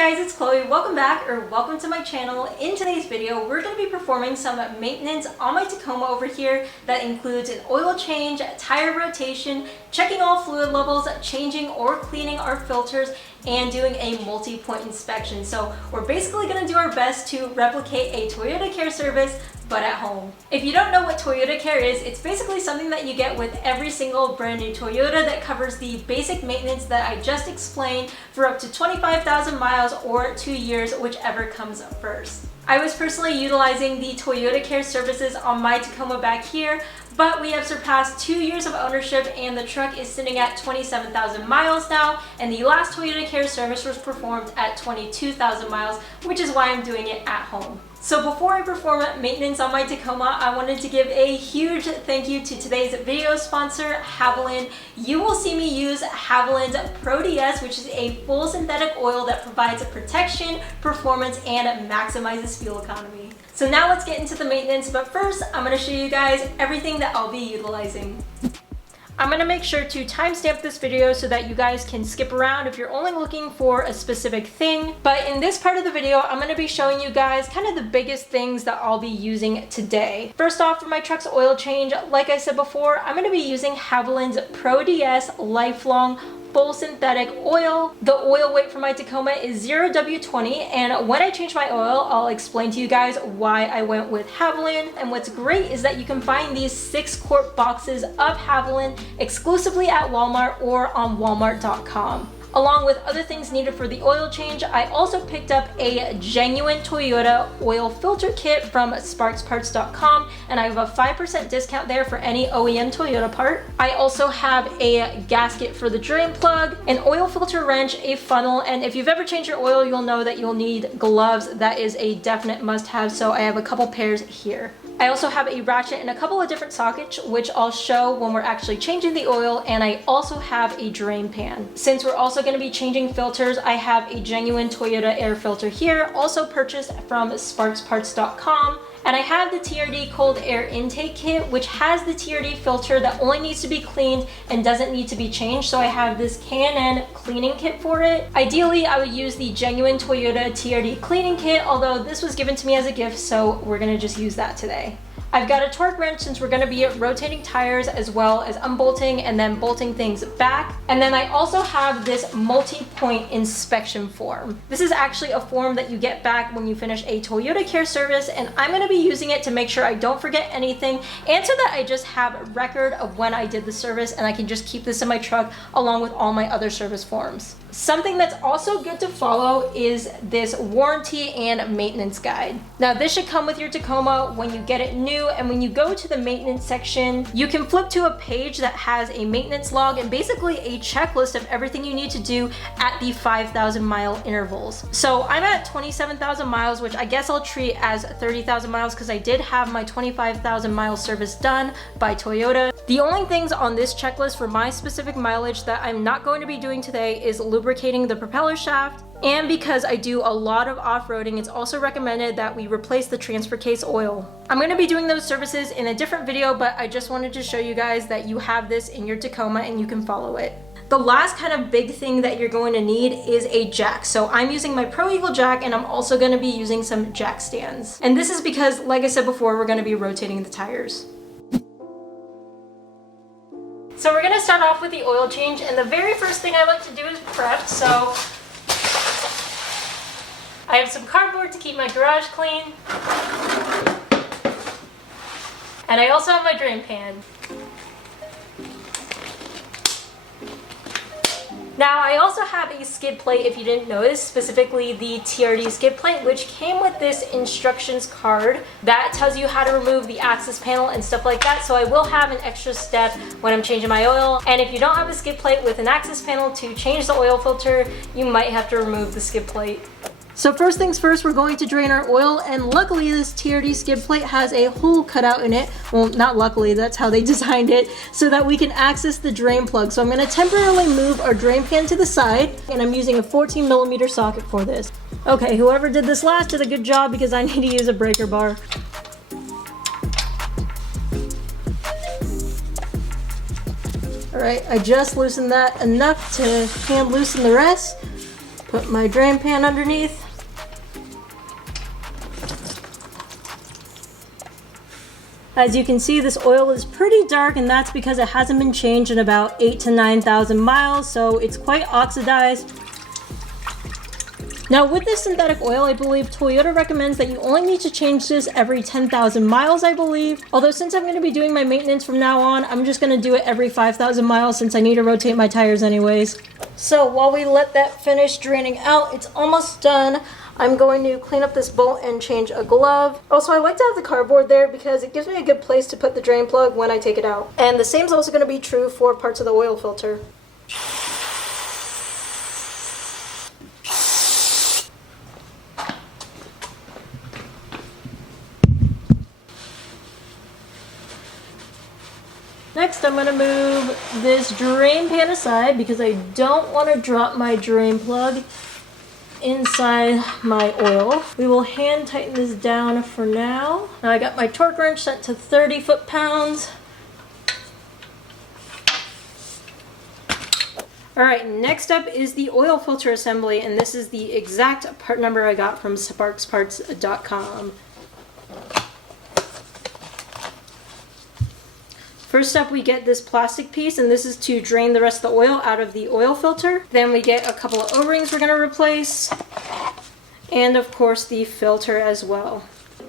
guys, it's Chloe. Welcome back, or welcome to my channel. In today's video, we're going to be performing some maintenance on my Tacoma over here that includes an oil change, tire rotation, checking all fluid levels, changing or cleaning our filters, and doing a multi-point inspection. So we're basically going to do our best to replicate a ToyotaCare service, but at home. If you don't know what ToyotaCare is, it's basically something that you get with every single brand new Toyota that covers the basic maintenance that I just explained for up to 25,000 miles or 2 years, whichever comes first. I was personally utilizing the ToyotaCare services on my Tacoma back here, but we have surpassed 2 years of ownership and the truck is sitting at 27,000 miles now, and the last ToyotaCare service was performed at 22,000 miles, which is why I'm doing it at home. So before I perform maintenance on my Tacoma, I wanted to give a huge thank you to today's video sponsor, Havoline. You will see me use Havoline's ProDS, which is a full synthetic oil that provides protection, performance, and maximizes fuel economy. So now let's get into the maintenance, but first I'm going to show you guys everything that I'll be utilizing. I'm going to make sure to timestamp this video so that you guys can skip around if you're only looking for a specific thing. But in this part of the video, I'm going to be showing you guys kind of the biggest things that I'll be using today. First off, for my truck's oil change, like I said before, I'm going to be using Havoline's ProDS Lifelong full synthetic oil. The oil weight for my Tacoma is 0W20, and when I change my oil, I'll explain to you guys why I went with Havoline. And what's great is that you can find these 6-quart boxes of Havoline exclusively at Walmart or on walmart.com. Along with other things needed for the oil change, I also picked up a genuine Toyota oil filter kit from sparksparts.com, and I have a 5% discount there for any OEM Toyota part. I also have a gasket for the drain plug, an oil filter wrench, a funnel, and if you've ever changed your oil, you'll know that you'll need gloves. That is a definite must-have, so I have a couple pairs here. I also have a ratchet and a couple of different sockets, which I'll show when we're actually changing the oil, and I also have a drain pan. Since we're also going to be changing filters, I have a genuine Toyota air filter here, also purchased from sparksparts.com. And I have the TRD cold air intake kit, which has the TRD filter that only needs to be cleaned and doesn't need to be changed. So I have this K&N cleaning kit for it. Ideally, I would use the genuine Toyota TRD cleaning kit, although this was given to me as a gift, so we're gonna just use that today. I've got a torque wrench since we're going to be rotating tires as well as unbolting and then bolting things back. And then I also have this multi-point inspection form. This is actually a form that you get back when you finish a ToyotaCare service, and I'm going to be using it to make sure I don't forget anything and so that I just have a record of when I did the service, and I can just keep this in my truck along with all my other service forms. Something that's also good to follow is this warranty and maintenance guide. Now this should come with your Tacoma when you get it new, and when you go to the maintenance section, you can flip to a page that has a maintenance log and basically a checklist of everything you need to do at the 5,000 mile intervals. So I'm at 27,000 miles, which I guess I'll treat as 30,000 miles because I did have my 25,000 mile service done by Toyota. The only things on this checklist for my specific mileage that I'm not going to be doing today is lubricating the propeller shaft, and because I do a lot of off-roading, it's also recommended that we replace the transfer case oil. I'm going to be doing those services in a different video, but I just wanted to show you guys that you have this in your Tacoma and you can follow it. The last kind of big thing that you're going to need is a jack. So I'm using my Pro Eagle jack, and I'm also going to be using some jack stands. And this is because, like I said before, we're going to be rotating the tires. So we're going to start off with the oil change, and the very first thing I like to do is prep. So I have some cardboard to keep my garage clean, and I also have my drain pan. Now I also have a skid plate, if you didn't notice, specifically the TRD skid plate, which came with this instructions card that tells you how to remove the access panel and stuff like that. So I will have an extra step when I'm changing my oil, and if you don't have a skid plate with an access panel to change the oil filter, you might have to remove the skid plate. So first things first, we're going to drain our oil, and luckily this TRD skid plate has a hole cut out in it. Well, not luckily, that's how they designed it, so that we can access the drain plug. So I'm going to temporarily move our drain pan to the side, and I'm using a 14mm socket for this. Okay, whoever did this last did a good job because I need to use a breaker bar. Alright, I just loosened that enough to hand loosen the rest. Put my drain pan underneath. As you can see, this oil is pretty dark, and that's because it hasn't been changed in about 8,000 to 9,000 miles, so it's quite oxidized. Now with this synthetic oil, I believe Toyota recommends that you only need to change this every 10,000 miles, I believe. Although since I'm going to be doing my maintenance from now on, I'm just going to do it every 5,000 miles since I need to rotate my tires anyways. So while we let that finish draining out, it's almost done. I'm going to clean up this bolt and change a glove. Also, I like to have the cardboard there because it gives me a good place to put the drain plug when I take it out. And the same is also going to be true for parts of the oil filter. Next, I'm going to move this drain pan aside because I don't want to drop my drain plug inside my oil. We will hand tighten this down for now. Now I got my torque wrench set to 30 foot-pounds. Alright, next up is the oil filter assembly, and this is the exact part number I got from sparksparts.com. First up, we get this plastic piece, and this is to drain the rest of the oil out of the oil filter. Then we get a couple of O-rings we're going to replace, and of course the filter as well.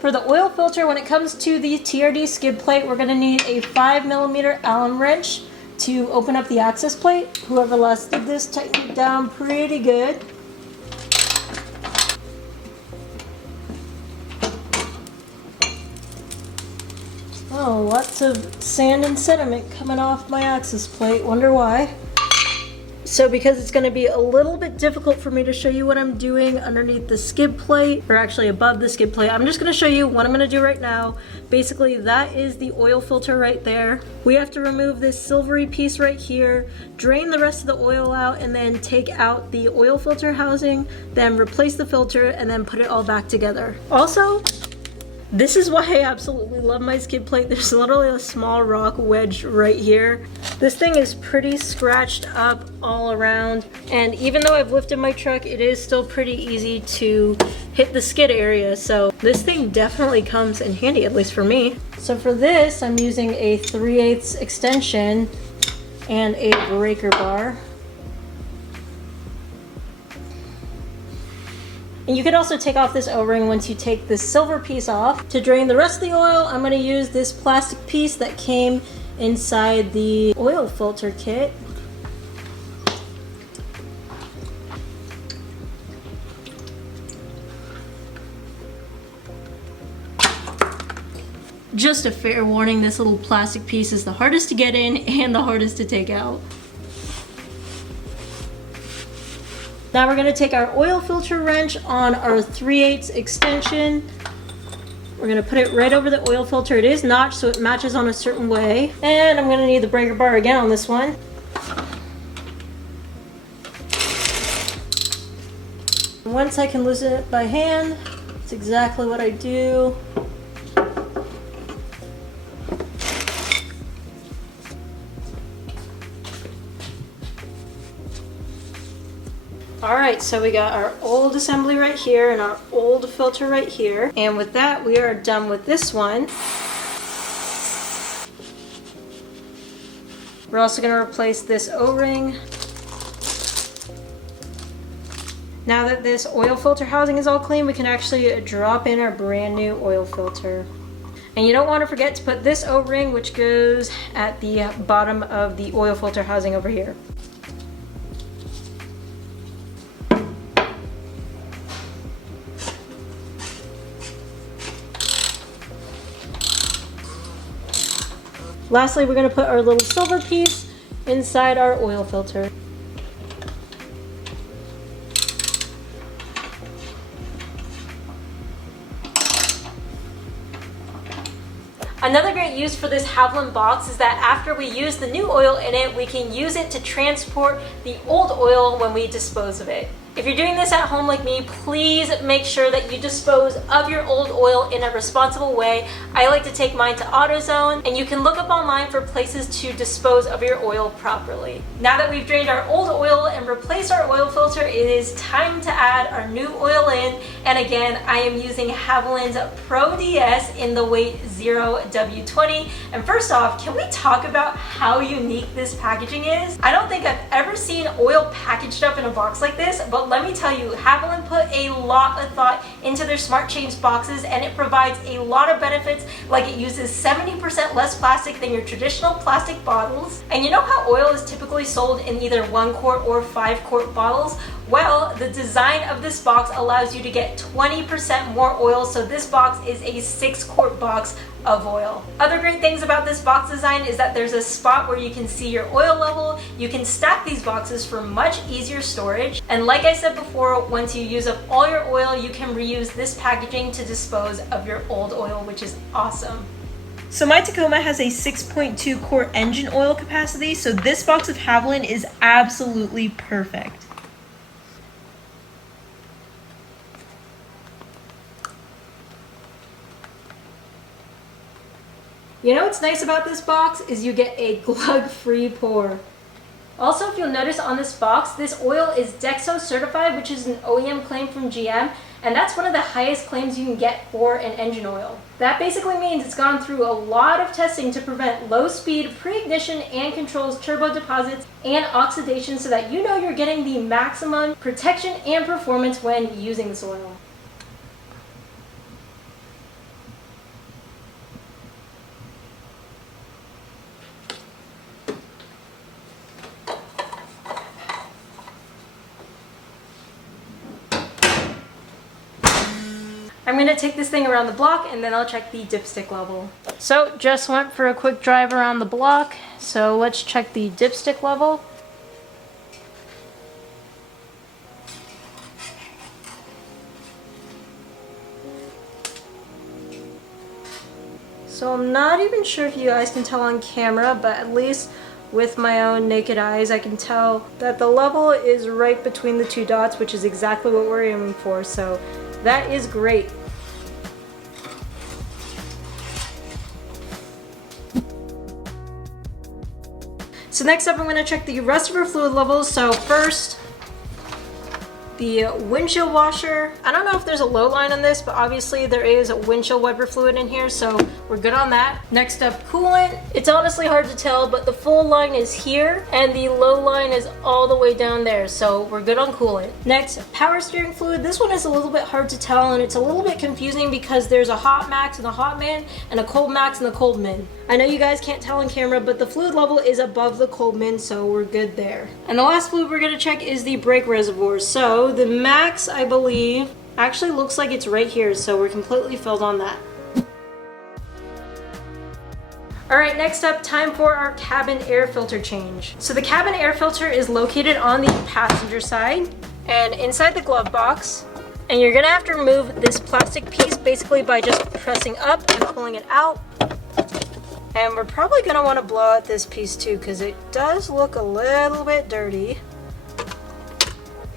For the oil filter, when it comes to the TRD skid plate, we're going to need a 5mm Allen wrench to open up the access plate. Whoever last did this tightened it down pretty good. Oh, lots of sand and sediment coming off my access plate. Wonder why. So because it's going to be a little bit difficult for me to show you what I'm doing underneath the skid plate, or actually above the skid plate, I'm just going to show you what I'm going to do right now. Basically, that is the oil filter right there. We have to remove this silvery piece right here, drain the rest of the oil out, and then take out the oil filter housing, then replace the filter, and then put it all back together. Also, this is why I absolutely love my skid plate. There's literally a small rock wedged right here. This thing is pretty scratched up all around, and even though I've lifted my truck, it is still pretty easy to hit the skid area, so this thing definitely comes in handy, at least for me. So for this, I'm using a 3/8 extension and a breaker bar. And you could also take off this O-ring once you take this silver piece off. To drain the rest of the oil, I'm going to use this plastic piece that came inside the oil filter kit. Just a fair warning, this little plastic piece is the hardest to get in and the hardest to take out. Now we're going to take our oil filter wrench on our 3/8 extension. We're going to put it right over the oil filter. It is notched so it matches on a certain way. And I'm going to need the breaker bar again on this one. Once I can loosen it by hand, that's exactly what I do. Alright, so we got our old assembly right here and our old filter right here. And with that, we are done with this one. We're also going to replace this O-ring. Now that this oil filter housing is all clean, we can actually drop in our brand new oil filter. And you don't want to forget to put this O-ring, which goes at the bottom of the oil filter housing over here. Lastly, we're going to put our little silver piece inside our oil filter. Another great use for this Havoline box is that after we use the new oil in it, we can use it to transport the old oil when we dispose of it. If you're doing this at home like me, please make sure that you dispose of your old oil in a responsible way. I like to take mine to AutoZone, and you can look up online for places to dispose of your oil properly. Now that we've drained our old oil and replaced our oil filter, it is time to add our new oil in. And again, I am using Havoline's ProDS in the weight 0W20. And first off, can we talk about how unique this packaging is? I don't think I've ever seen oil packaged up in a box like this, but let me tell you, Havoline put a lot of thought into their Smart Change boxes, and it provides a lot of benefits, like it uses 70% less plastic than your traditional plastic bottles. And you know how oil is typically sold in either 1 quart or 5 quart bottles? Well, the design of this box allows you to get 20% more oil, so this box is a 6 quart box of oil. Other great things about this box design is that there's a spot where you can see your oil level. You can stack these boxes for much easier storage. And like I said before, once you use up all your oil, you can reuse this packaging to dispose of your old oil, which is awesome. So my Tacoma has a 6.2 quart engine oil capacity, so this box of Havoline is absolutely perfect. You know what's nice about this box is you get a glug-free pour. Also, if you'll notice on this box, this oil is Dexo certified, which is an OEM claim from GM, and that's one of the highest claims you can get for an engine oil. That basically means it's gone through a lot of testing to prevent low speed pre-ignition and controls turbo deposits and oxidation, so that you know you're getting the maximum protection and performance when using this oil. I'm going to take this thing around the block and then I'll check the dipstick level. So just went for a quick drive around the block, so let's check the dipstick level. So I'm not even sure if you guys can tell on camera, but at least with my own naked eyes I can tell that the level is right between the 2 dots, which is exactly what we're aiming for, so that is great. So next up I'm going to check the rest of our fluid levels. So first, the windshield washer. I don't know if there's a low line on this, but obviously there is a windshield wiper fluid in here, so we're good on that. Next up, coolant. It's honestly hard to tell, but the full line is here and the low line is all the way down there, so we're good on coolant. Next, power steering fluid. This one is a little bit hard to tell, and it's a little bit confusing because there's a hot max and a hot min and a cold max and a cold min. I know you guys can't tell on camera, but the fluid level is above the cold min, so we're good there. And the last fluid we're going to check is the brake reservoir. So the max, I believe, actually looks like it's right here, so we're completely filled on that. Alright, next up, time for our cabin air filter change. So the cabin air filter is located on the passenger side and inside the glove box. And you're gonna have to remove this plastic piece basically by just pressing up and pulling it out. And we're probably gonna wanna blow out this piece too, because it does look a little bit dirty.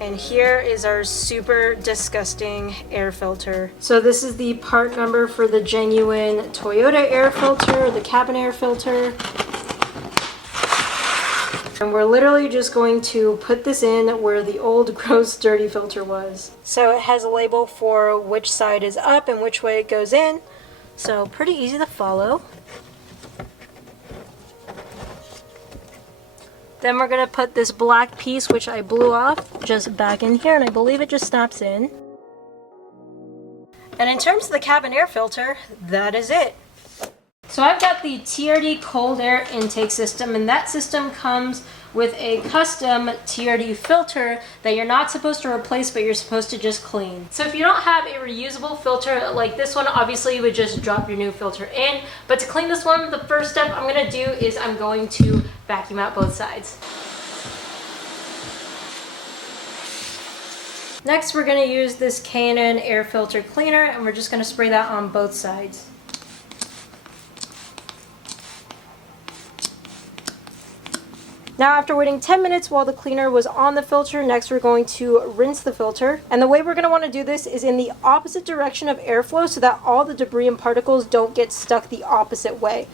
And here is our super disgusting air filter. So this is the part number for the genuine Toyota air filter, the cabin air filter. And we're literally just going to put this in where the old gross dirty filter was. So it has a label for which side is up and which way it goes in. So pretty easy to follow. Then we're going to put this black piece, which I blew off, just back in here, and I believe it just snaps in. And in terms of the cabin air filter, that is it. So I've got the TRD cold air intake system, and that system comes with a custom TRD filter that you're not supposed to replace, but you're supposed to just clean. So if you don't have a reusable filter like this one, obviously you would just drop your new filter in. But to clean this one, the first step I'm going to do is I'm going to vacuum out both sides. Next, we're going to use this K&N air filter cleaner, and we're just going to spray that on both sides. Now after waiting 10 minutes while the cleaner was on the filter, next we're going to rinse the filter. And the way we're going to want to do this is in the opposite direction of airflow so that all the debris and particles don't get stuck the opposite way.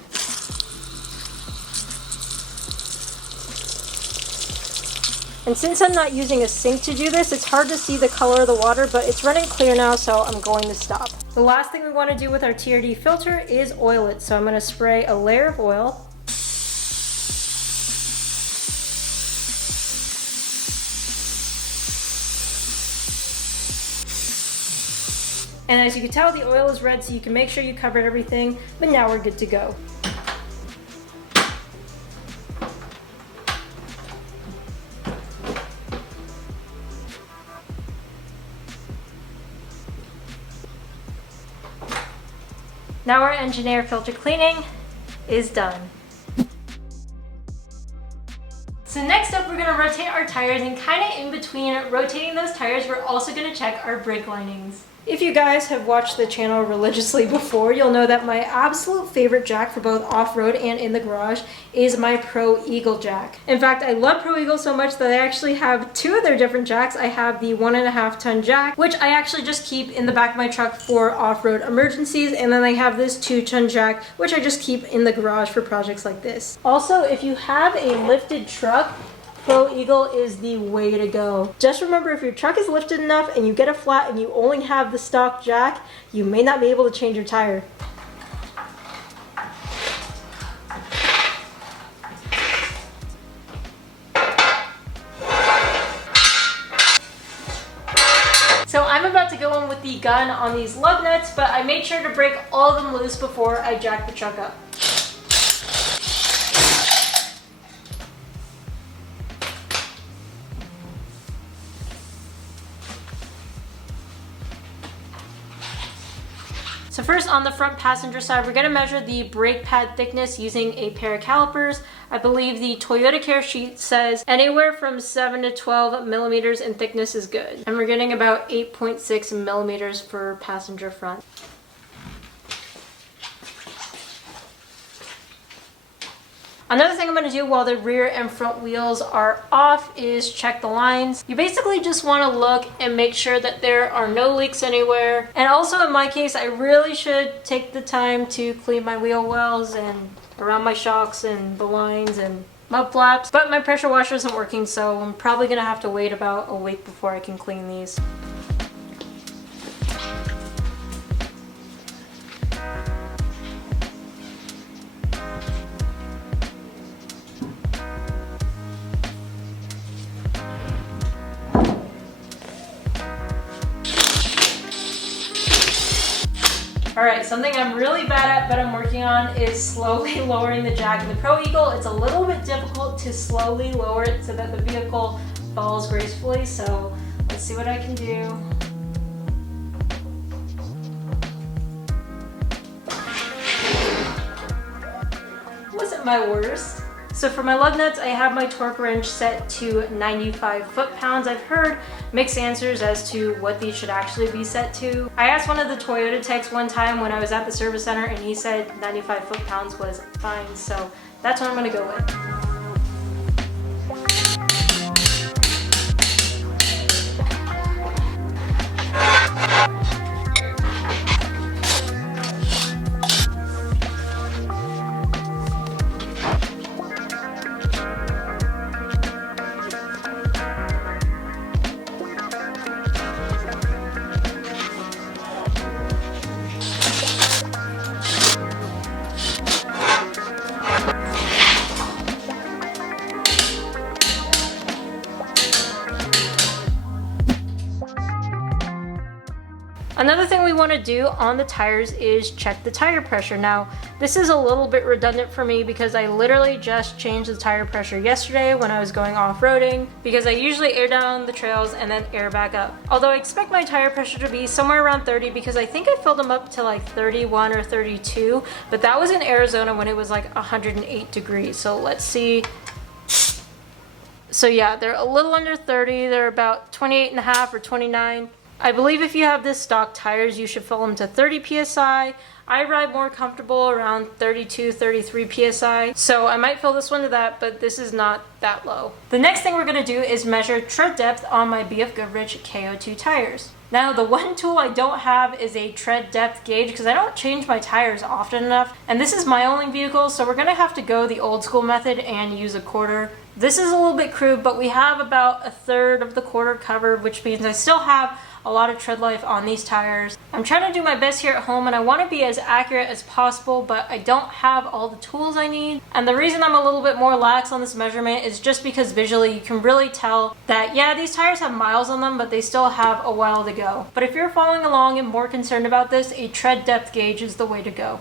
And since I'm not using a sink to do this, it's hard to see the color of the water, but it's running clear now, so I'm going to stop. The last thing we want to do with our TRD filter is oil it. So I'm going to spray a layer of oil. And as you can tell, the oil is red, so you can make sure you covered everything, but now we're good to go. Now our engine air filter cleaning is done. So next up, we're gonna rotate our tires, and kinda in between rotating those tires, we're also gonna check our brake linings. If you guys have watched the channel religiously before, you'll know that my absolute favorite jack for both off-road and in the garage is my Pro Eagle jack. In fact, I love Pro Eagle so much that I actually have two of their different jacks. I have the 1.5 ton jack, which I actually just keep in the back of my truck for off-road emergencies, and then I have this 2 ton jack, which I just keep in the garage for projects like this. Also, if you have a lifted truck, Pro Eagle is the way to go. Just remember, if your truck is lifted enough and you get a flat and you only have the stock jack, you may not be able to change your tire. So I'm about to go in with the gun on these lug nuts, but I made sure to break all of them loose before I jack the truck up. So first, on the front passenger side, we're going to measure the brake pad thickness using a pair of calipers. I believe the ToyotaCare sheet says anywhere from 7 to 12 millimeters in thickness is good. And we're getting about 8.6 millimeters for passenger front. Another thing I'm going to do while the rear and front wheels are off is check the lines. You basically just want to look and make sure that there are no leaks anywhere. And also in my case, I really should take the time to clean my wheel wells and around my shocks and the lines and mud flaps. But my pressure washer isn't working, so I'm probably going to have to wait about a week before I can clean these. Alright, something I'm really bad at but I'm working on is slowly lowering the jack. In the Pro Eagle, it's a little bit difficult to slowly lower it so that the vehicle falls gracefully, so let's see what I can do. Wasn't my worst. So for my lug nuts, I have my torque wrench set to 95 foot-pounds. I've heard mixed answers as to what these should actually be set to. I asked one of the Toyota techs one time when I was at the service center, and he said 95 foot-pounds was fine, so that's what I'm gonna go with. Another thing we want to do on the tires is check the tire pressure. Now, this is a little bit redundant for me because I literally just changed the tire pressure yesterday when I was going off-roading, because I usually air down the trails and then air back up. Although I expect my tire pressure to be somewhere around 30 because I think I filled them up to like 31 or 32, but that was in Arizona when it was like 108 degrees. So let's see. So yeah, they're a little under 30. They're about 28 and a half or 29. I believe if you have this stock tires, you should fill them to 30 psi. I ride more comfortable around 32, 33 psi, so I might fill this one to that, but this is not that low. The next thing we're going to do is measure tread depth on my BF Goodrich KO2 tires. Now, the one tool I don't have is a tread depth gauge because I don't change my tires often enough, and this is my only vehicle, so we're going to have to go the old school method and use a quarter. This is a little bit crude, but we have about a third of the quarter covered, which means I still have a lot of tread life on these tires. I'm trying to do my best here at home and I want to be as accurate as possible, but I don't have all the tools I need. And the reason I'm a little bit more lax on this measurement is just because visually you can really tell that, yeah, these tires have miles on them, but they still have a while to go. But if you're following along and more concerned about this, a tread depth gauge is the way to go.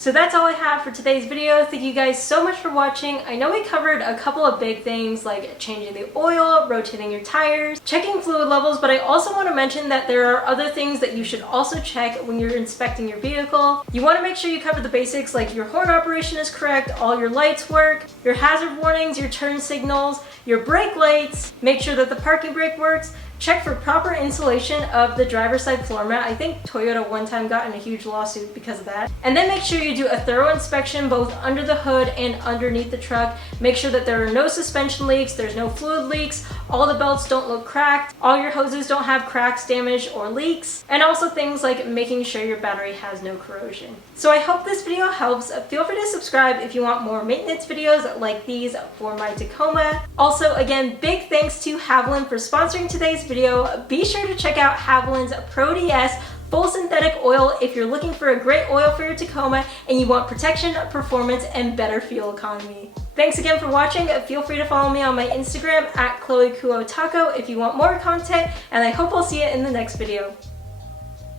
So that's all I have for today's video. Thank you guys so much for watching. I know we covered a couple of big things like changing the oil, rotating your tires, checking fluid levels, but I also want to mention that there are other things that you should also check when you're inspecting your vehicle. You want to make sure you cover the basics like your horn operation is correct, all your lights work, your hazard warnings, your turn signals, your brake lights, make sure that the parking brake works. Check for proper insulation of the driver's side floor mat. I think Toyota one time got in a huge lawsuit because of that. And then make sure you do a thorough inspection both under the hood and underneath the truck. Make sure that there are no suspension leaks, there's no fluid leaks, all the belts don't look cracked, all your hoses don't have cracks, damage, or leaks, and also things like making sure your battery has no corrosion. So I hope this video helps. Feel free to subscribe if you want more maintenance videos like these for my Tacoma. Also, again, big thanks to Havoline for sponsoring today's video. Be sure to check out Havoline's ProDS full synthetic oil if you're looking for a great oil for your Tacoma and you want protection, performance, and better fuel economy. Thanks again for watching. Feel free to follow me on my Instagram at ChloeKuoTaco if you want more content, and I hope I'll see you in the next video.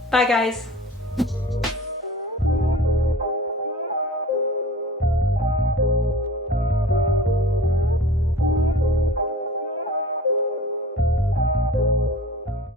Bye guys.